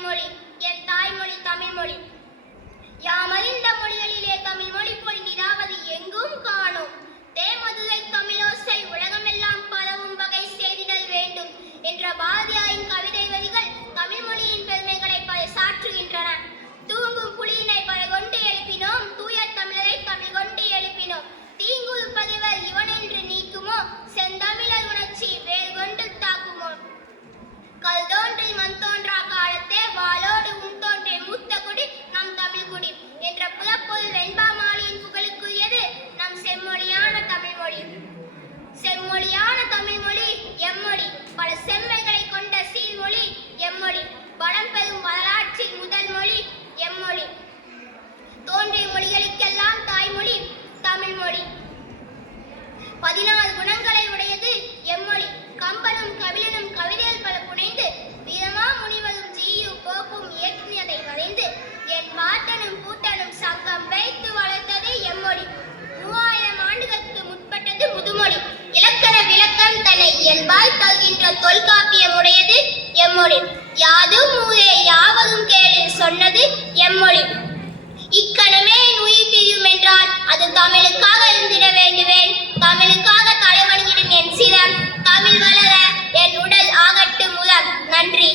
மொழி என் தாய்மொழி தமிழ் தமிழ்மொழி. யாமறிந்த எம்மொழி பல செம்மைகளை கொண்ட சீர்மொழி எம்மொழி. வளம் பெறும் வரலாற்றி முதல் மொழி எம்மொழி. தோன்றிய மொழிகளுக்கெல்லாம் தாய்மொழி தமிழ்மொழி. பதினாறு தருகின்ற தொல்காப்பியம் உடையது எம்மொழி யாதும் ஊரே யாவரும் கேளு சொன்னது எம்மொழி இக்கணமே என் உயிர் பிரியும் என்றால் அது தமிழுக்காக இருந்திட வேண்டுவேன். தமிழுக்காக தலைவணியிடும் என் சிரம் தமிழ் வளர என் உடல் ஆகட்டும் முலம் நன்றி.